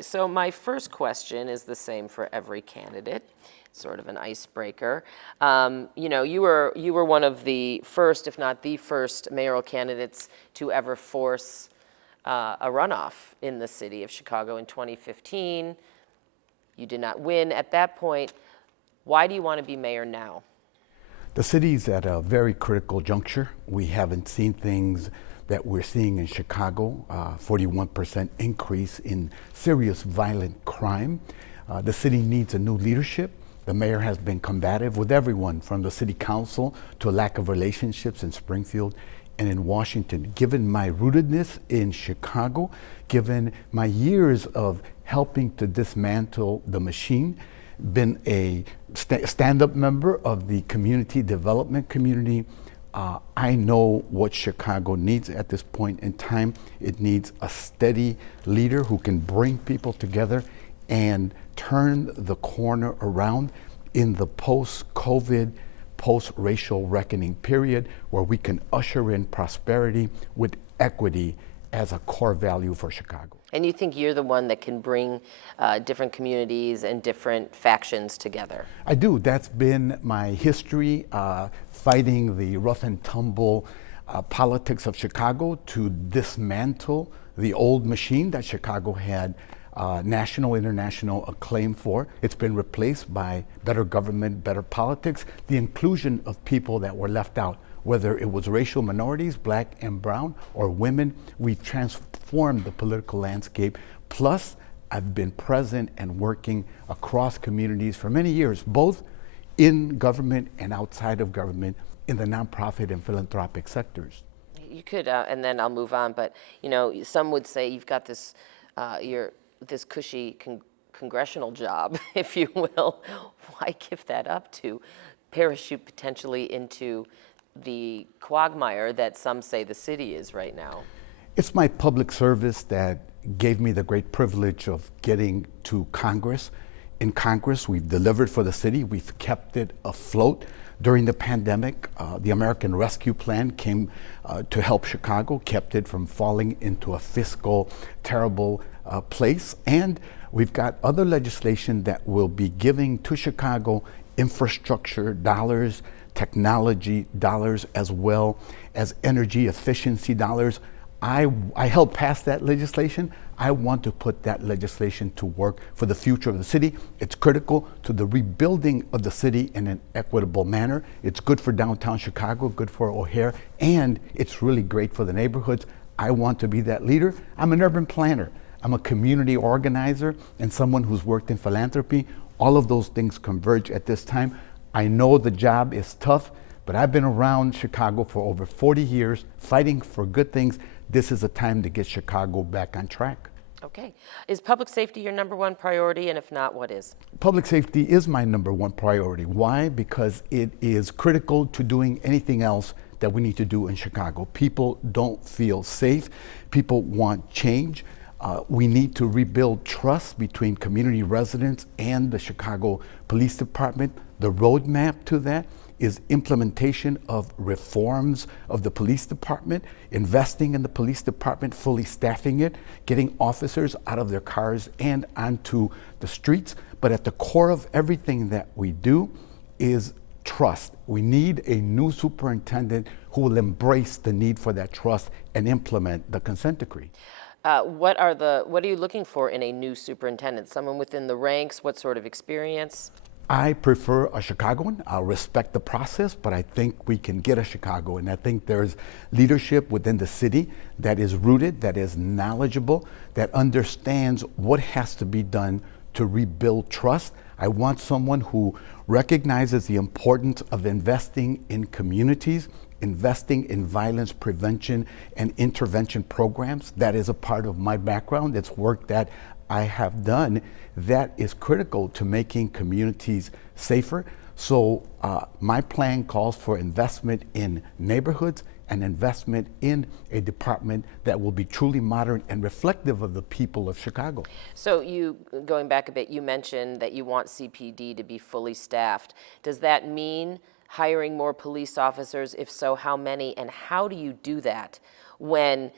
So my first question is the same for every candidate, sort of an icebreaker. You were one of the first, if not the first, mayoral candidates to ever force a runoff in the city of Chicago in 2015. You did not win at that point. Why do you want to be mayor now? The city's at a very critical juncture. We haven't seen things that we're seeing in Chicago, 41% increase in serious violent crime. The city needs a new leadership. The mayor has been combative with everyone, from the city council to a lack of relationships in Springfield and in Washington. Given my rootedness in Chicago, given my years of helping to dismantle the machine, been a stand-up member of the community development community, I know what Chicago needs at this point in time. It needs a steady leader who can bring people together and turn the corner around in the post-COVID, post-racial reckoning period, where we can usher in prosperity with equity as a core value for Chicago. And you think you're the one that can bring different communities and different factions together? I do. That's been my history, fighting the rough and tumble politics of Chicago to dismantle the old machine that Chicago had national, international acclaim for. It's been replaced by better government, better politics, the inclusion of people that were left out. Whether it was racial minorities, black and brown, or women, we've transformed the political landscape. Plus, I've been present and working across communities for many years, both in government and outside of government, in the nonprofit and philanthropic sectors. You could, and then I'll move on, but some would say you've got this, this cushy congressional job, if you will. Why give that up to parachute potentially into the quagmire that some say the city is right now? It's my public service that gave me the great privilege of getting to Congress. In Congress, we've delivered for the city. We've kept it afloat. During the pandemic, the American Rescue Plan came to help Chicago, kept it from falling into a fiscal terrible place. And we've got other legislation that will be giving to Chicago infrastructure dollars, technology dollars, as well as energy efficiency dollars. I helped pass that legislation. I want to put that legislation to work for the future of the city. It's critical to the rebuilding of the city in an equitable manner. It's good for downtown Chicago, good for O'Hare, and it's really great for the neighborhoods. I want to be that leader. I'm an urban planner. I'm a community organizer and someone who's worked in philanthropy. All of those things converge at this time. I know the job is tough, but I've been around Chicago for over 40 years, fighting for good things. This is a time to get Chicago back on track. Okay. Is public safety your number one priority? And if not, what is? Public safety is my number one priority. Why? Because it is critical to doing anything else that we need to do in Chicago. People don't feel safe. People want change. We need to rebuild trust between community residents and the Chicago Police Department. The roadmap to that is implementation of reforms of the police department, investing in the police department, fully staffing it, getting officers out of their cars and onto the streets. But at the core of everything that we do is trust. We need a new superintendent who will embrace the need for that trust and implement the consent decree. What are you looking for in a new superintendent? Someone within the ranks? What sort of experience? I prefer a Chicagoan. I'll respect the process, but I think we can get a Chicagoan. I think there's leadership within the city that is rooted, that is knowledgeable, that understands what has to be done to rebuild trust. I want someone who recognizes the importance of investing in communities, investing in violence prevention and intervention programs. That is a part of my background. It's work that I have done that is critical to making communities safer. So my plan calls for investment in neighborhoods and investment in a department that will be truly modern and reflective of the people of Chicago. So going back a bit, you mentioned that you want CPD to be fully staffed. Does that mean hiring more police officers? If so, how many? And how do you do that when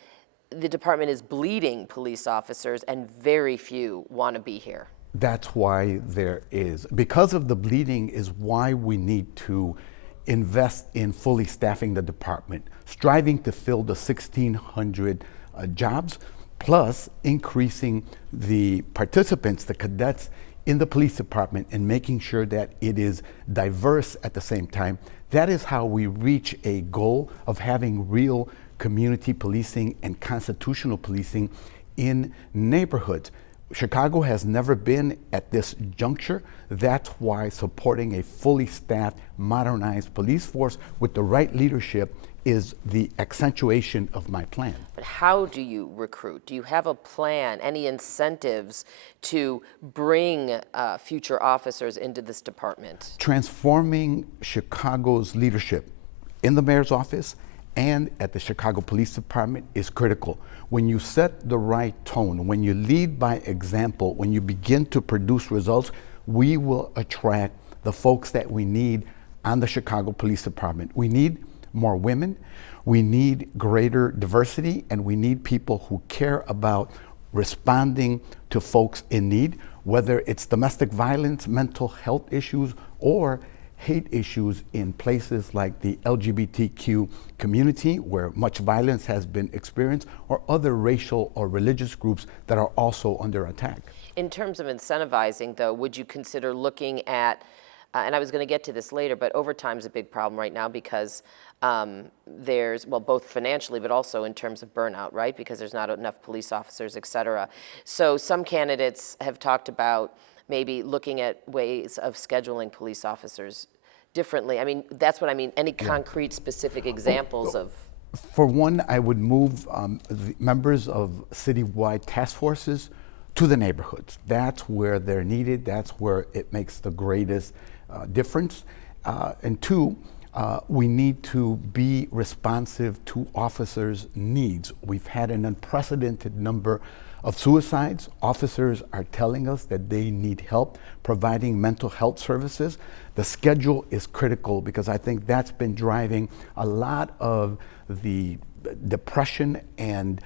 the department is bleeding police officers and very few want to be here. That's why there is, because of the bleeding is why we need to invest in fully staffing the department, striving to fill the 1,600 jobs, plus increasing the participants, the cadets in the police department, and making sure that it is diverse at the same time. That is how we reach a goal of having real community policing and constitutional policing in neighborhoods. Chicago has never been at this juncture. That's why supporting a fully staffed, modernized police force with the right leadership is the accentuation of my plan. But how do you recruit? Do you have a plan, any incentives to bring future officers into this department? Transforming Chicago's leadership in the mayor's office and at the Chicago Police Department is critical. When you set the right tone, when you lead by example, when you begin to produce results, we will attract the folks that we need on the Chicago Police Department. We need more women, we need greater diversity, and we need people who care about responding to folks in need, whether it's domestic violence, mental health issues, or hate issues in places like the LGBTQ community where much violence has been experienced, or other racial or religious groups that are also under attack. In terms of incentivizing, though, would you consider looking at, and I was going to get to this later, but overtime is a big problem right now because there's, well, both financially, but also in terms of burnout, right? Because there's not enough police officers, et cetera. So some candidates have talked about maybe looking at ways of scheduling police officers differently. I mean, that's what I mean. Any concrete, specific examples of? For one, I would move the members of citywide task forces to the neighborhoods. That's where they're needed. That's where it makes the greatest difference. And two, we need to be responsive to officers' needs. We've had an unprecedented number of suicides. Officers are telling us that they need help providing mental health services. The schedule is critical because I think that's been driving a lot of the depression and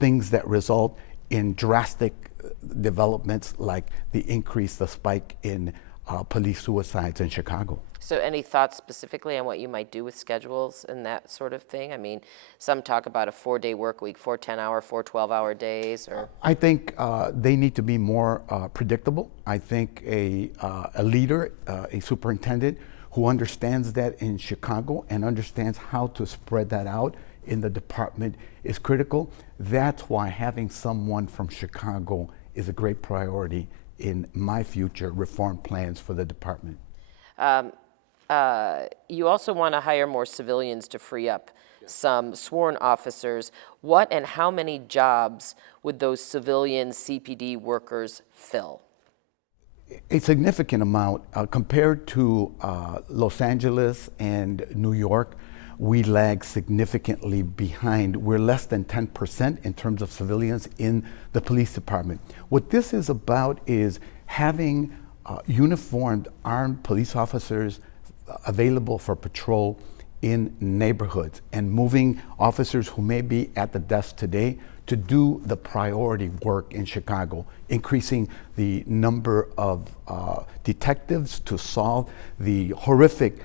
things that result in drastic developments like the spike in police suicides in Chicago. So any thoughts specifically on what you might do with schedules and that sort of thing? I mean, some talk about a 4-day work week, 4 10-hour, 4 12-hour days, or? I think they need to be more predictable. I think a leader, a superintendent who understands that in Chicago and understands how to spread that out in the department is critical. That's why having someone from Chicago is a great priority in my future reform plans for the department. You also want to hire more civilians to free up some sworn officers. What and how many jobs would those civilian CPD workers fill? A significant amount. Compared to Los Angeles and New York, we lag significantly behind. We're less than 10% in terms of civilians in the police department. What this is about is having uniformed armed police officers available for patrol in neighborhoods and moving officers who may be at the desk today to do the priority work in Chicago, increasing the number of detectives to solve the horrific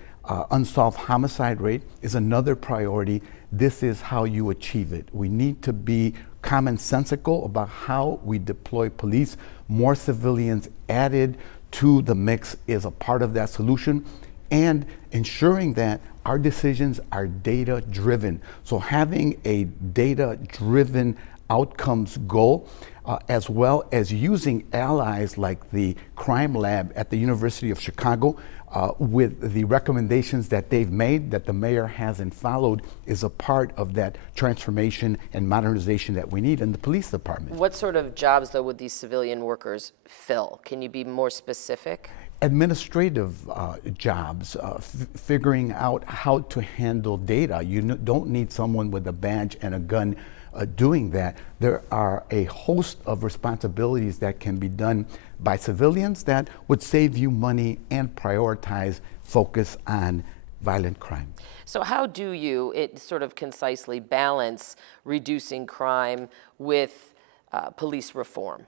unsolved homicide rate is another priority. This is how you achieve it. We need to be commonsensical about how we deploy police. More civilians added to the mix is a part of that solution, and ensuring that our decisions are data-driven. So having a data-driven outcomes goal, as well as using allies like the crime lab at the University of Chicago with the recommendations that they've made that the mayor hasn't followed, is a part of that transformation and modernization that we need in the police department. What sort of jobs, though, would these civilian workers fill? Can you be more specific? Administrative jobs, figuring out how to handle data. You don't need someone with a badge and a gun doing that. There are a host of responsibilities that can be done by civilians that would save you money and prioritize focus on violent crime. So how do you, sort of concisely balance reducing crime with police reform?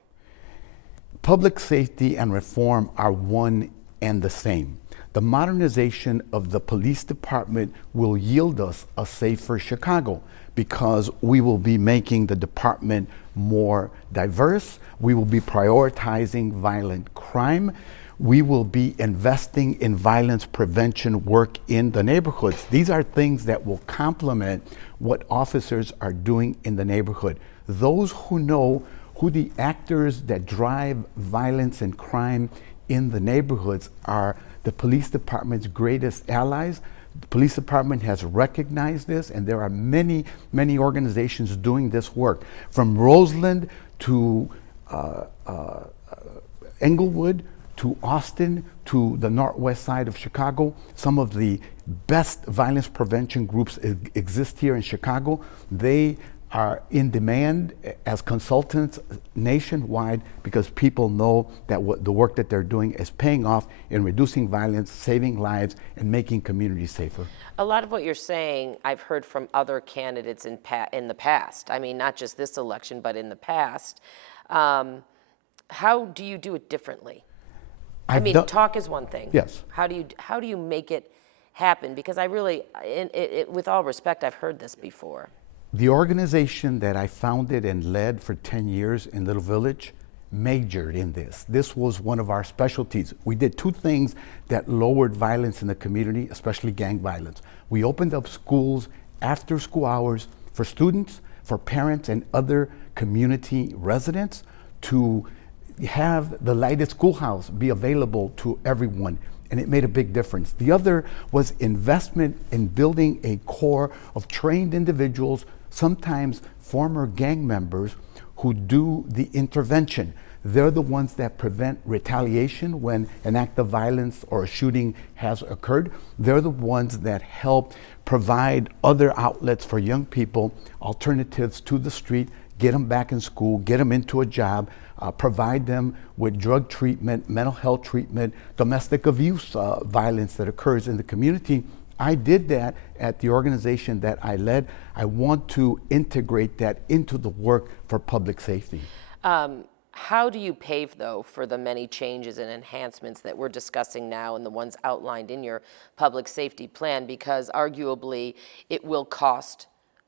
Public safety and reform are one and the same. The modernization of the police department will yield us a safer Chicago because we will be making the department more diverse. We will be prioritizing violent crime. We will be investing in violence prevention work in the neighborhoods. These are things that will complement what officers are doing in the neighborhood. Those who know who the actors that drive violence and crime in the neighborhoods are the police department's greatest allies. The police department has recognized this, and there are many, many organizations doing this work. From Roseland to Englewood to Austin to the northwest side of Chicago, some of the best violence prevention groups exist here in Chicago. They are in demand as consultants nationwide because people know that the work that they're doing is paying off in reducing violence, saving lives, and making communities safer. A lot of what you're saying, I've heard from other candidates in the past. I mean, not just this election, but in the past. How do you do it differently? Talk is one thing. Yes. How do you make it happen? Because I really, with all respect, I've heard this before. The organization that I founded and led for 10 years in Little Village majored in this. This was one of our specialties. We did two things that lowered violence in the community, especially gang violence. We opened up schools after school hours for students, for parents, and other community residents to have the lighted schoolhouse be available to everyone, and it made a big difference. The other was investment in building a core of trained individuals, sometimes former gang members, who do the intervention. They're the ones that prevent retaliation when an act of violence or a shooting has occurred. They're the ones that help provide other outlets for young people, alternatives to the street, get them back in school, get them into a job, provide them with drug treatment, mental health treatment, domestic abuse violence that occurs in the community. I did that at the organization that I led. I want to integrate that into the work for public safety. How do you pave, though, for the many changes and enhancements that we're discussing now and the ones outlined in your public safety plan? Because arguably it will cost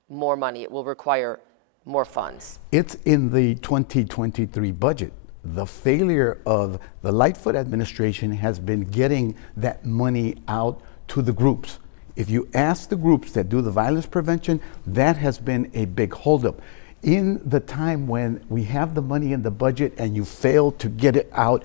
more money. It will require more funds. It's in the 2023 budget. The failure of the Lightfoot administration has been getting that money out to the groups. If you ask the groups that do the violence prevention, that has been a big holdup. In the time when we have the money in the budget and you fail to get it out,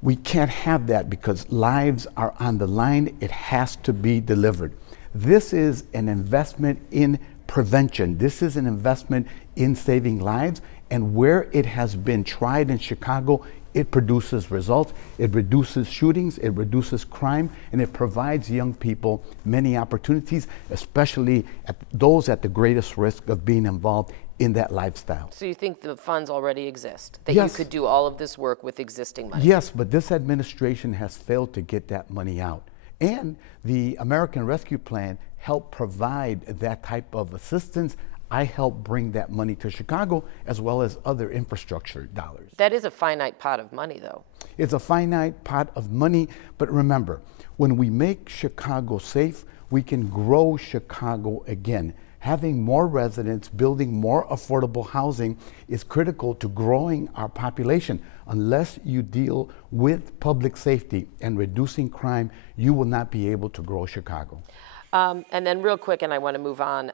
we can't have that because lives are on the line. It has to be delivered. This is an investment in prevention. This is an investment in saving lives, and where it has been tried in Chicago, it produces results. It reduces shootings, it reduces crime, and it provides young people many opportunities, especially those at the greatest risk of being involved in that lifestyle. So you think the funds already exist? That Yes. You could do all of this work with existing money? Yes, but this administration has failed to get that money out. And the American Rescue Plan helped provide that type of assistance. I helped bring that money to Chicago, as well as other infrastructure dollars. That is a finite pot of money, though. It's a finite pot of money, but remember, when we make Chicago safe, we can grow Chicago again. Having more residents, building more affordable housing is critical to growing our population. Unless you deal with public safety and reducing crime, you will not be able to grow Chicago. And then real quick, and I want to move on,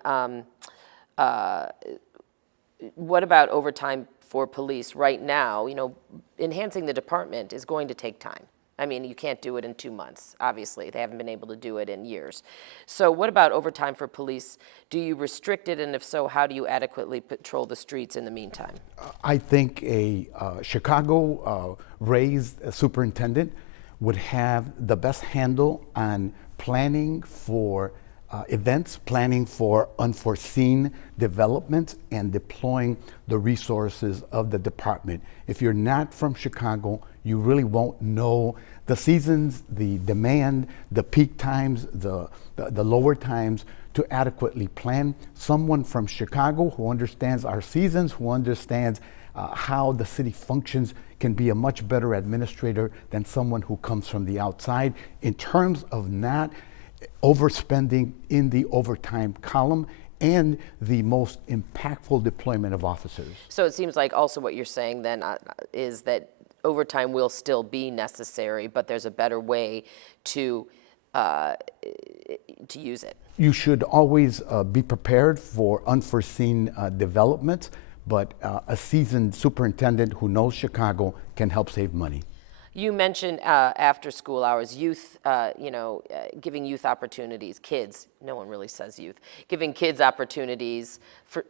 what about overtime for police? Right now, enhancing the department is going to take time. I mean, you can't do it in 2 months, obviously. They haven't been able to do it in years. So what about overtime for police? Do you restrict it, and if so, how do you adequately patrol the streets in the meantime? I think a Chicago raised superintendent would have the best handle on planning for events, planning for unforeseen developments, and deploying the resources of the department. If you're not from Chicago, you really won't know the seasons, the demand, the peak times, the lower times to adequately plan. Someone from Chicago who understands our seasons, who understands how the city functions, can be a much better administrator than someone who comes from the outside in terms of not overspending in the overtime column and the most impactful deployment of officers. So it seems like also what you're saying then is that overtime will still be necessary, but there's a better way to use it. You should always be prepared for unforeseen developments, but a seasoned superintendent who knows Chicago can help save money. You mentioned after school hours, youth, giving youth opportunities, kids, no one really says youth, giving kids opportunities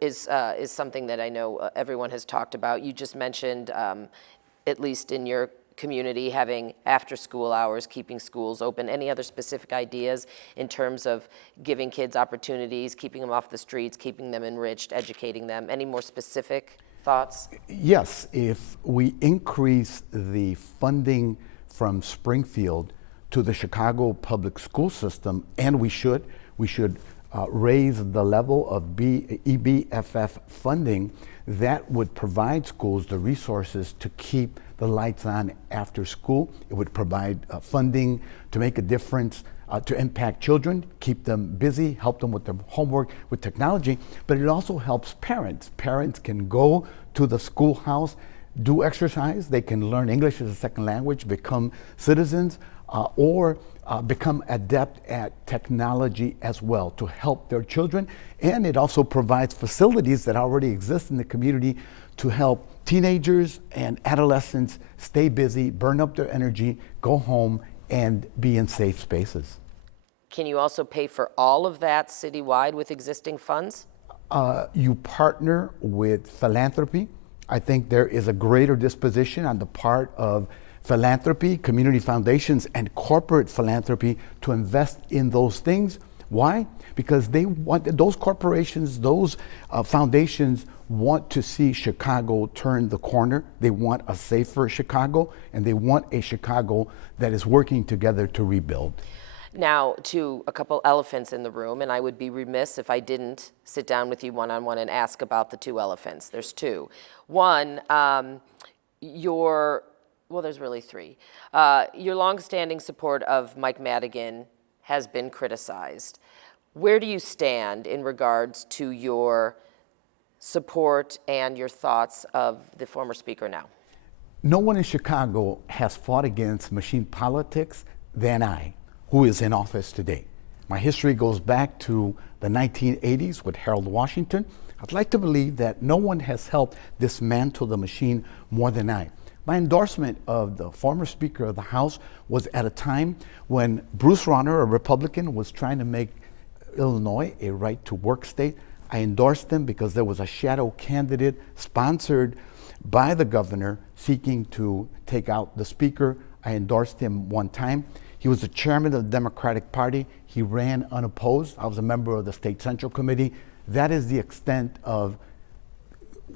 is something that I know everyone has talked about. You just mentioned, at least in your community, having after school hours, keeping schools open. Any other specific ideas in terms of giving kids opportunities, keeping them off the streets, keeping them enriched, educating them? Any more specific thoughts? Yes, if we increase the funding from Springfield to the Chicago public school system, and we should raise the level of EBFF funding, that would provide schools the resources to keep the lights on after school. It would provide funding to make a difference, to impact children, keep them busy, help them with their homework, with technology, but it also helps parents. Parents can go to the schoolhouse, do exercise, they can learn English as a second language, become citizens, or become adept at technology as well to help their children. And it also provides facilities that already exist in the community to help teenagers and adolescents stay busy, burn up their energy, go home, and be in safe spaces. Can you also pay for all of that citywide with existing funds? You partner with Philanthropy. I think there is a greater disposition on the part of philanthropy, community foundations, and corporate philanthropy to invest in those things. Why? Because they want, those corporations, those foundations want to see Chicago turn the corner. They want a safer Chicago, and they want a Chicago that is working together to rebuild. Now, to a couple elephants in the room, and I would be remiss if I didn't sit down with you one-on-one and ask about the two elephants. There's two. One, there's really three. Your longstanding support of Mike Madigan has been criticized. Where do you stand in regards to your support and your thoughts of the former speaker now? No one in Chicago has fought against machine politics than I, who is in office today. My history goes back to the 1980s with Harold Washington. I'd like to believe that no one has helped dismantle the machine more than I. My endorsement of the former Speaker of the House was at a time when Bruce Rauner, a Republican, was trying to make Illinois a right-to-work state. I endorsed him because there was a shadow candidate sponsored by the governor seeking to take out the Speaker. I endorsed him one time. He was the chairman of the Democratic Party. He ran unopposed. I was a member of the State Central Committee. That is the extent of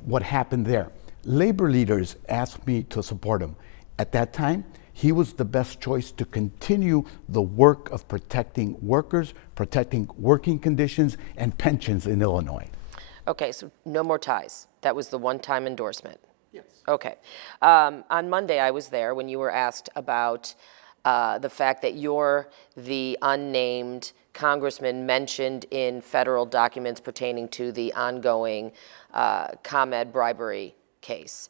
what happened there. Labor leaders asked me to support him. At that time, he was the best choice to continue the work of protecting workers, protecting working conditions, and pensions in Illinois. Okay, so no more ties. That was the one-time endorsement. Yes. Okay. On Monday, I was there when you were asked about the fact that you're the unnamed congressman mentioned in federal documents pertaining to the ongoing ComEd bribery case.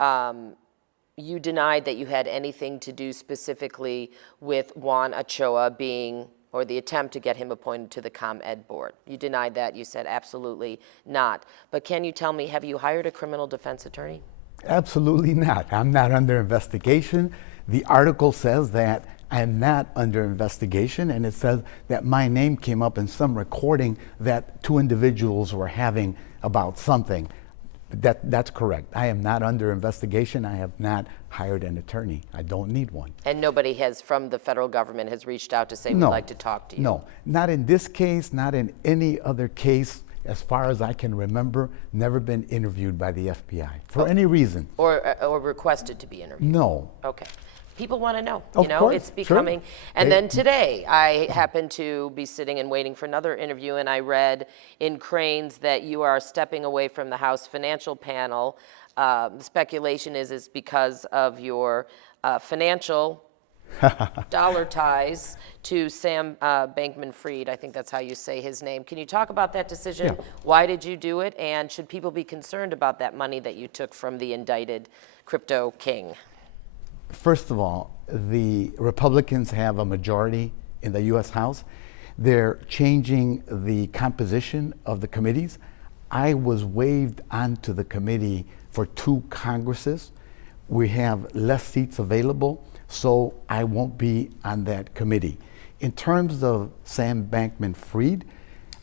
You denied that you had anything to do specifically with Juan Ochoa being, or the attempt to get him appointed to the ComEd board. You denied that. You said absolutely not. But can you tell me, have you hired a criminal defense attorney? Absolutely not. I'm not under investigation. The article says that I'm not under investigation, and it says that my name came up in some recording that two individuals were having about something. That's correct. I am not under investigation. I have not hired an attorney. I don't need one. And nobody has, from the federal government, has reached out to say, we'd No. like to talk to you? No, not in this case, not in any other case, as far as I can remember, never been interviewed by the FBI for any reason. Or requested to be interviewed? No. Okay. People want to know, Of you know, course, it's becoming, sure. and then today, I happened to be sitting and waiting for another interview, and I read in Cranes that you are stepping away from the House Financial Panel. The speculation is because of your financial dollar ties to Sam Bankman-Fried. I think that's how you say his name. Can you talk about that decision? Yeah. Why did you do it? And should people be concerned about that money that you took from the indicted crypto king? First of all, the Republicans have a majority in the U.S. House. They're changing the composition of the committees. I was waived onto the committee for 2 Congresses. We have less seats available, so I won't be on that committee. In terms of Sam Bankman-Fried,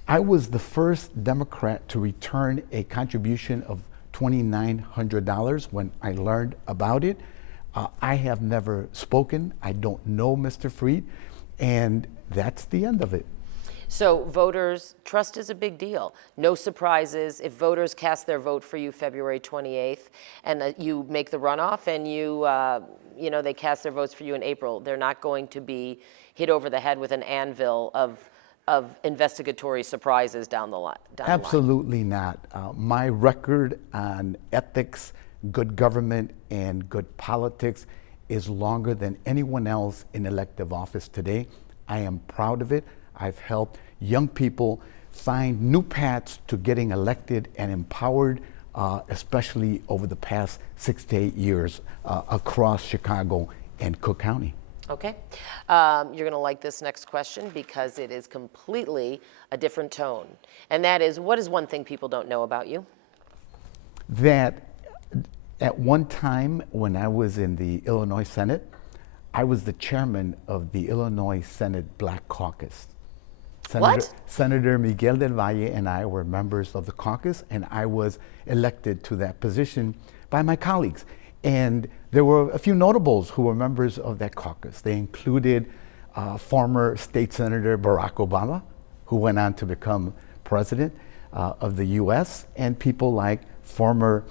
I was the first Democrat to return a contribution of $2,900 when I learned about it. I have never spoken. I don't know Mr. Fried, and that's the end of it. So voters, trust is a big deal. No surprises. If voters cast their vote for you February 28th and you make the runoff and you know, they cast their votes for you in April, they're not going to be hit over the head with an anvil of investigatory surprises down the line. Absolutely not. My record on ethics, good government, and good politics is longer than anyone else in elective office today. I am proud of it. I've helped young people find new paths to getting elected and empowered, especially over the past 6 to 8 years across Chicago and Cook County. Okay. You're going to like this next question because it is completely a different tone. And that is, what is one thing people don't know about you? That at one time when I was in the Illinois Senate, I was the chairman of the Illinois Senate Black Caucus. Senator Miguel del Valle and I were members of the caucus, and I was elected to that position by my colleagues. And there were a few notables who were members of that caucus. They included former State Senator Barack Obama, who went on to become president of the U.S., and people like former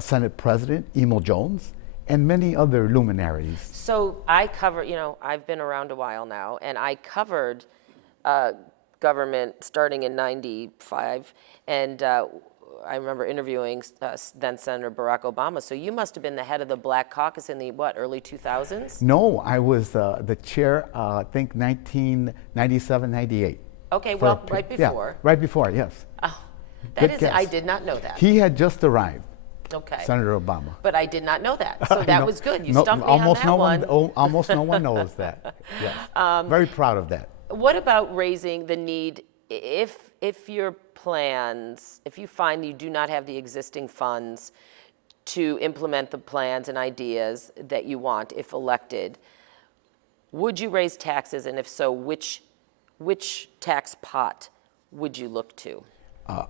Senate President Emil Jones, and many other luminaries. So I cover, you know, I've been around a while now, and I covered government starting in '95, and I remember interviewing then Senator Barack Obama. So you must have been the head of the Black Caucus in the, what, early 2000s? No, I was the chair, I think 1997, 98. Okay, well, right before. Yeah, right before, yes. Oh, that Good is, guess. I did not know that. He had just arrived. Okay. Senator Obama. But I did not know that, so I that know. was good. You No, stumped me on that one. Almost no one knows that. Yes. Very proud of that. What about raising the need, if your plans, if you find you do not have the existing funds to implement the plans and ideas that you want if elected, would you raise taxes, and if so, which tax pot would you look to?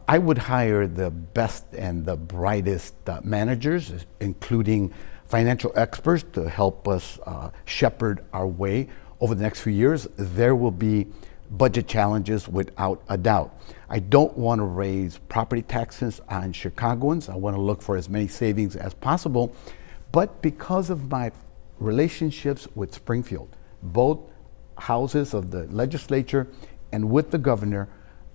I would hire the best and the brightest managers, including financial experts, to help us shepherd our way over the next few years. There will be budget challenges without a doubt. I don't want to raise property taxes on Chicagoans. I want to look for as many savings as possible. But because of my relationships with Springfield, both houses of the legislature and with the governor,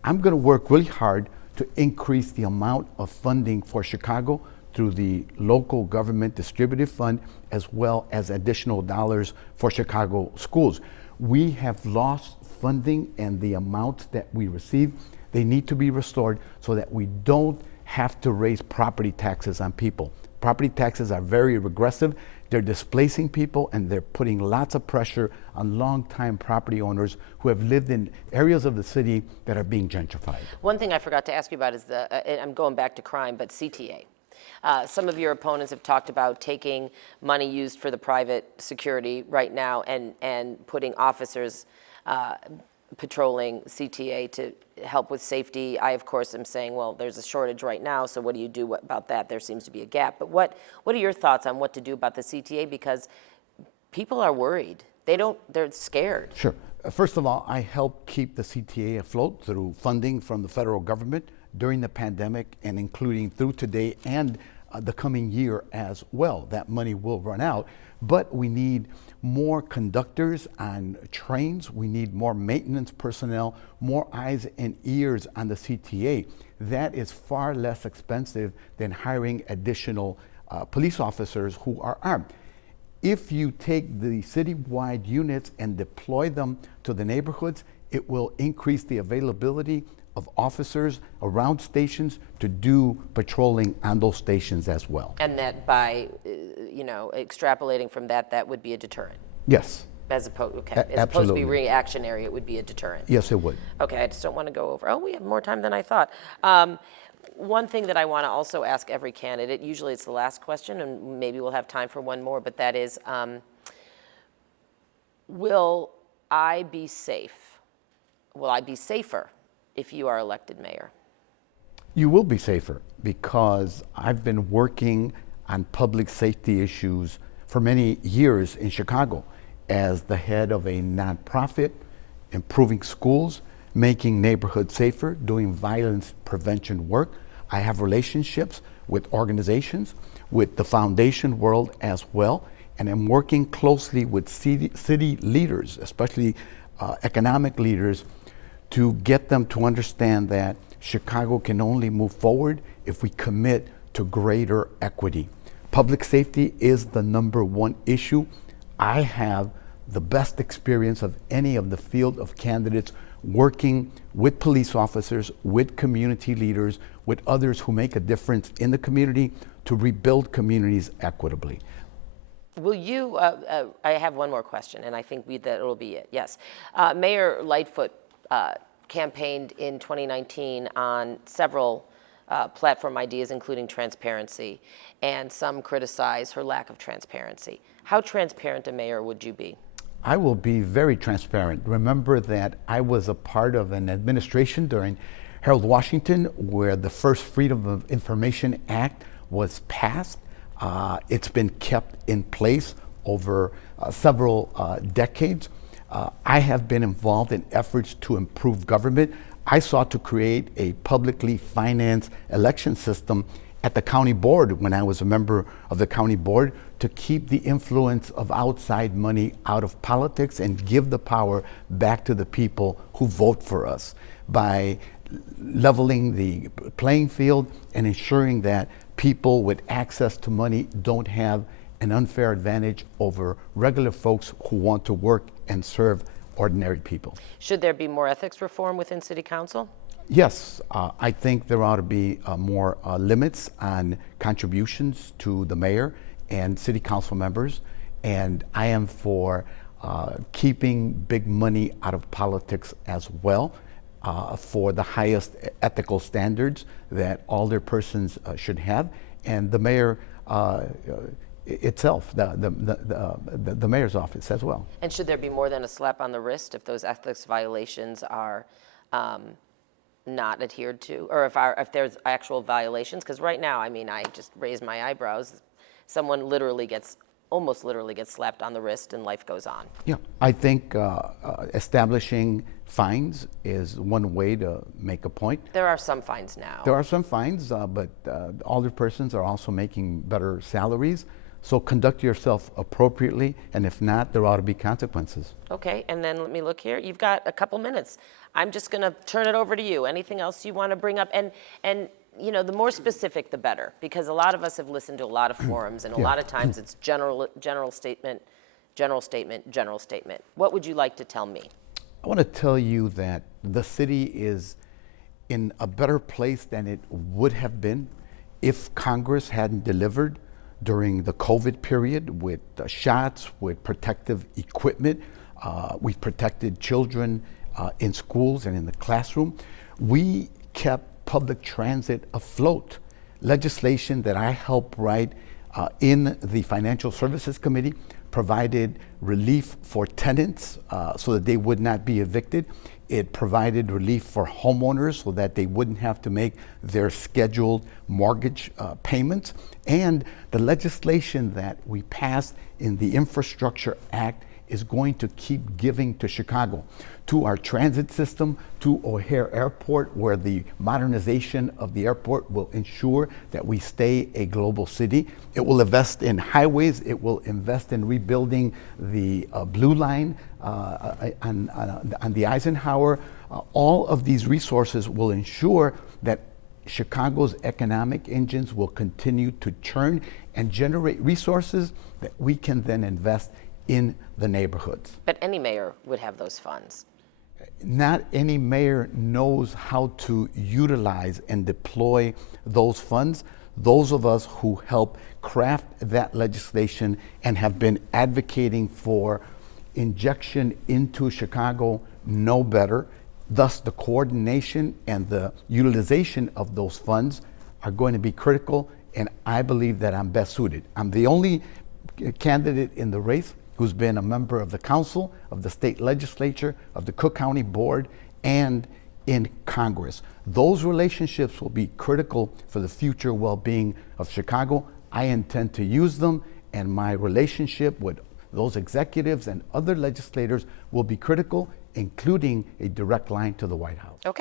I'm going to work really hard to increase the amount of funding for Chicago through the local government distributive fund, as well as additional dollars for Chicago schools. We have lost funding, and the amounts that we receive, they need to be restored so that we don't have to raise property taxes on people. Property taxes are very regressive. They're displacing people, and they're putting lots of pressure on longtime property owners who have lived in areas of the city that are being gentrified. One thing I forgot to ask you about is I'm going back to crime, but CTA. Some of your opponents have talked about taking money used for the private security right now and putting officers patrolling CTA to help with safety. I, of course, am saying, well, there's a shortage right now, so what do you do about that? There seems to be a gap. But what are your thoughts on what to do about the CTA? Because people are worried. They're scared. Sure. First of all, I helped keep the CTA afloat through funding from the federal government during the pandemic and including through today and the coming year as well. That money will run out, but we need more conductors on trains. We need more maintenance personnel, more eyes and ears on the CTA. That is far less expensive than hiring additional police officers who are armed. If you take the citywide units and deploy them to the neighborhoods, it will increase the availability of officers around stations to do patrolling on those stations as well. And that by, extrapolating from that, that would be a deterrent. Yes. As opposed to be Absolutely. reactionary, it would be a deterrent. Yes, it would. Okay, I just don't want to go over. Oh, we have more time than I thought. One thing that I want to also ask every candidate, usually it's the last question, and maybe we'll have time for one more, but that is, will I be safe? Will I be safer if you are elected mayor? You will be safer because I've been working on public safety issues for many years in Chicago as the head of a nonprofit, improving schools, making neighborhoods safer, doing violence prevention work. I have relationships with organizations, with the foundation world as well, and I'm working closely with city leaders, especially economic leaders, to get them to understand that Chicago can only move forward if we commit to greater equity. Public safety is the #1 issue. I have the best experience of any of the field of candidates working with police officers, with community leaders, with others who make a difference in the community to rebuild communities equitably. Will you, I have one more question, and I think that will be it, yes. Mayor Lightfoot campaigned in 2019 on several platform ideas, including transparency, and some criticize her lack of transparency. How transparent a mayor would you be? I will be very transparent. Remember that I was a part of an administration during Harold Washington where the first Freedom of Information Act was passed. It's been kept in place over several decades. I have been involved in efforts to improve government. I sought to create a publicly financed election system at the county board when I was a member of the county board to keep the influence of outside money out of politics and give the power back to the people who vote for us by leveling the playing field and ensuring that people with access to money don't have an unfair advantage over regular folks who want to work and serve ordinary people. Should there be more ethics reform within City Council? Yes, I think there ought to be more limits on contributions to the mayor and city council members, and I am for keeping big money out of politics as well, for the highest ethical standards that alderpersons should have, and the mayor itself, the mayor's office as well. And should there be more than a slap on the wrist if those ethics violations are not adhered to, or if there's actual violations? Because right now, I mean, I just raise my eyebrows. Someone almost literally gets slapped on the wrist and life goes on. Yeah, I think establishing fines is one way to make a point. There are some fines now. There are some fines, but alderpersons are also making better salaries. So conduct yourself appropriately, and if not, there ought to be consequences. Okay, and then let me look here. You've got a couple minutes. I'm just going to turn it over to you. Anything else you want to bring up? And you know, the more specific, the better, because a lot of us have listened to a lot of forums, and a lot of times it's general statement, general statement, general statement. What would you like to tell me? I want to tell you that the city is in a better place than it would have been if Congress hadn't delivered during the COVID period with shots, with protective equipment. We've protected children in schools and in the classroom. We kept public transit afloat. Legislation that I helped write in the Financial Services Committee provided relief for tenants so that they would not be evicted. It provided relief for homeowners so that they wouldn't have to make their scheduled mortgage payments. And the legislation that we passed in the Infrastructure Act is going to keep giving to Chicago, to our transit system, to O'Hare Airport, where the modernization of the airport will ensure that we stay a global city. It will invest in highways. It will invest in rebuilding the Blue Line on the Eisenhower. All of these resources will ensure that Chicago's economic engines will continue to churn and generate resources that we can then invest in the neighborhoods. But any mayor would have those funds. Not any mayor knows how to utilize and deploy those funds. Those of us who help craft that legislation and have been advocating for injection into Chicago know better. Thus, the coordination and the utilization of those funds are going to be critical, and I believe that I'm best suited. I'm the only candidate in the race who's been a member of the council, of the state legislature, of the Cook County Board, and in Congress. Those relationships will be critical for the future well-being of Chicago. I intend to use them, and my relationship with those executives and other legislators will be critical, including a direct line to the White House. Okay.